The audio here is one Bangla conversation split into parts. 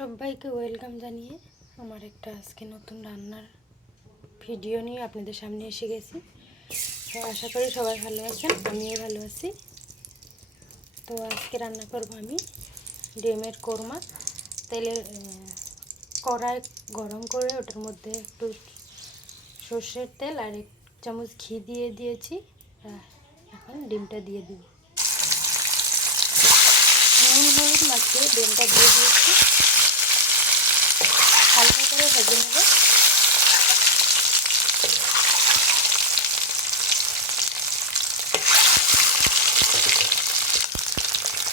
সবাইকে ওয়েলকাম জানিয়ে আমার একটা আজকে নতুন রান্নার ভিডিও নিয়ে আপনাদের সামনে এসে গেছি। তো আশা করি সবাই ভালো আছেন, আমিও ভালো আছি। তো আজকে রান্না করব আমি ডিমের কোরমা। তেলের কড়াই গরম করে ওটার মধ্যে একটু সর্ষের তেল আর 1 চামচ ঘি দিয়ে দিয়েছি। এখন ডিমটা দিয়ে দিব, নুন হলুদ মাখিয়ে ডিমটা দিয়ে দিয়েছি। হালকা করে ভেজে নেব।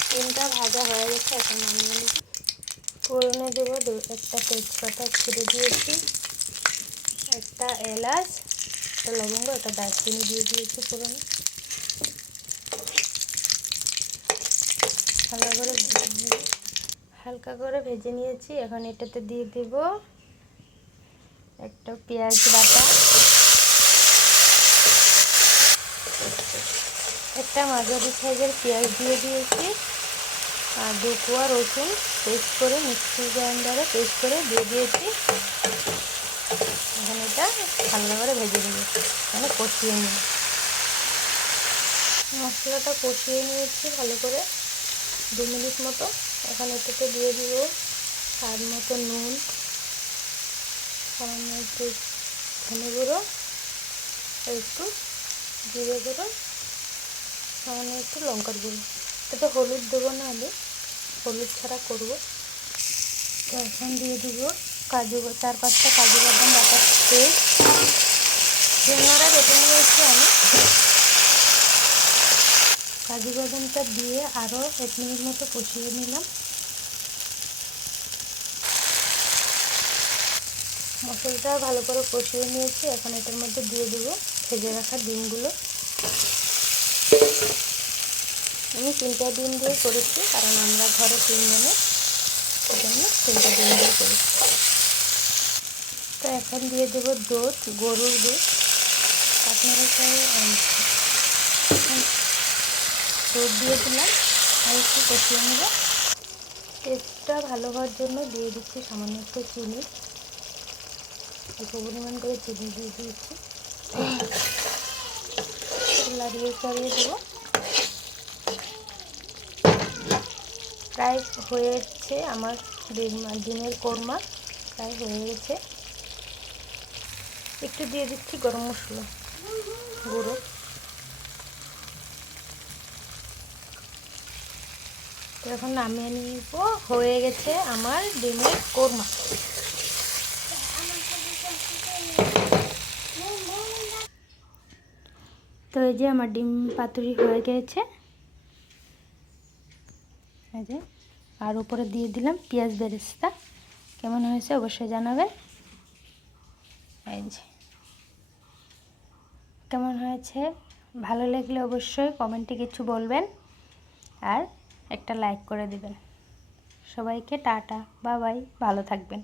ডিমটা ভাজা হয়ে গেছে, এখন নামিয়ে নেব। ফোড়নে দেবো একটা তেজপাতা ছেড়ে দিয়েছি, একটা এলাচ, একটা লবঙ্গ, একটা দারচিনি দিয়ে দিয়েছি ফোড়নে। হালকা করে ভেজে নিয়েছি। এখন এটাতে দিয়ে দেব একটা পেঁয়াজ বাটা, একটা মাঝারি সাইজের পেঁয়াজ দিয়ে দিয়েছি, আর 2 কোয়া রসুন পেস্ট করে মিক্সি গ্রাইন্ডারে পেস্ট করে দিয়ে দিয়েছি। এখন এটা হালকা করে ভেজে দেবো, মানে কষিয়ে নিই। মশলাটা কষিয়ে নিয়েছি ভালো করে 2 মিনিট মতো। এখন এটাতে দিয়ে দিব স্বাদ মতো নুন, সামান্য একটু ধনে গুঁড়ো, একটু জিরে গুঁড়ো, সামান্য একটু লঙ্কার গুঁড়ো। এটাতে হলুদ দেবো না, আমি হলুদ ছাড়া করবো। তো এখন দিয়ে দিব 4-5টা কাজু বাদাম বাটার পেস্ট, শিলনোড়া বেটে নিয়েছি আমি। কাজু বাদামটা দিয়ে আরও 1 মিনিট মতো কষিয়ে নিলাম। মশলাটা ভালো করে কষিয়ে নিয়েছি। এখন এটার মধ্যে দিয়ে দেবো ভেজে রাখা ডিমগুলো। আমি 3টা ডিম দিয়ে করেছি, কারণ আমরা ঘরে 3 জনের, সেজন্য 3টা ডিম দিয়ে করেছি। তো এখন দিয়ে দেবো দুধ, গরুর দুধ। আপনারা চাই দুধ দিয়ে দিলাম আর একটু কষিয়ে নেব। টেস্টটা ভালো হওয়ার জন্য দিয়ে দিচ্ছি সামান্য একটু চিনি, অল্প পরিমাণ করে চিনি দিয়ে দিয়েছি। লাড়িয়ে চাড়িয়ে দেবো। প্রায় হয়েছে আমার ডিমের কোরমা, প্রায় হয়ে গেছে। একটু দিয়ে দিচ্ছি গরম মশলা গুঁড়ো। তো এখন নামিয়ে নিব। হয়ে গেছে আমার ডিমের কোরমা। তো এই যে আমার ডিম পাতুরি হয়ে গেছে, এই যে। আর উপরে দিয়ে দিলাম পেঁয়াজ বেরেস্তা। কেমন হয়েছে অবশ্যই জানাবেন। এই যে কেমন হয়েছে, ভালো লাগলে অবশ্যই কমেন্টে কিছু বলবেন আর একটা লাইক করে দিবেন। সবাইকে টাটা, বাই বাই, ভালো থাকবেন।